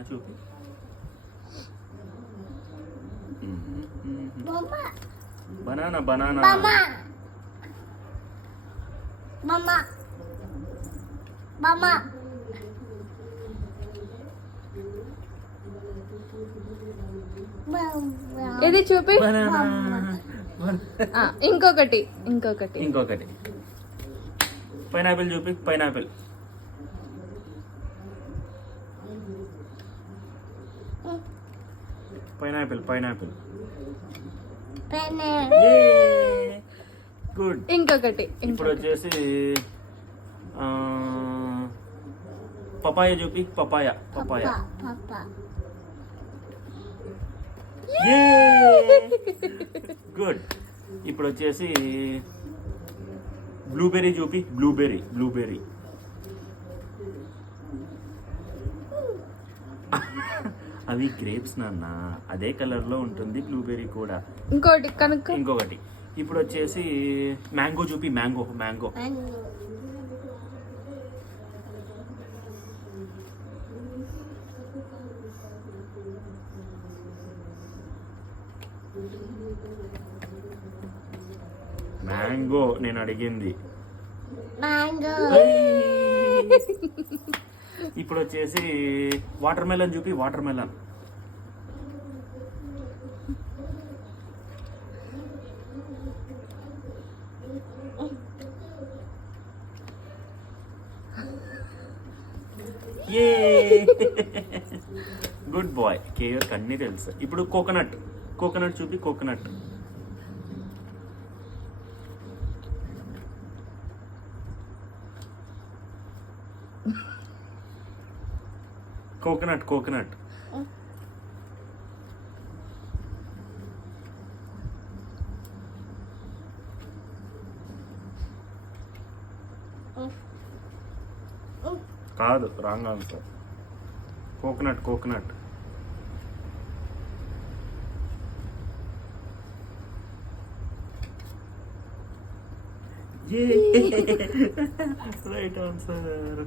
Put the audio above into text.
బనానా చూపి. Banana banana. ఇది చూపి. బనానా. ఇంకొకటి పైనాపిల్ చూపి. పైనాపిల్. గుడ్. ఇంకొకటి ఇప్పుడు వచ్చేసి పపాయ చూపి. పపాయ. గుడ్. ఇప్పుడు వచ్చేసి బ్లూబెర్రీ చూపి. బ్లూబెర్రీ. అవి గ్రేప్స్ నాన్న, అదే కలర్ లో ఉంటుంది బ్లూబెర్రీ కూడా. ఇంకొకటి ఇప్పుడు వచ్చేసి మ్యాంగో చూపి. మ్యాంగో. మ్యాంగో నేను అడిగింది. ఇప్పుడు వచ్చేసి వాటర్ మెలన్ చూపి. Watermelon. Good boy. కేయర్కి అన్నీ తెలుసు. ఇప్పుడు కోకోనట్ చూపి. కోకోనట్. కాదు, wrong answer. Coconut. Right answer.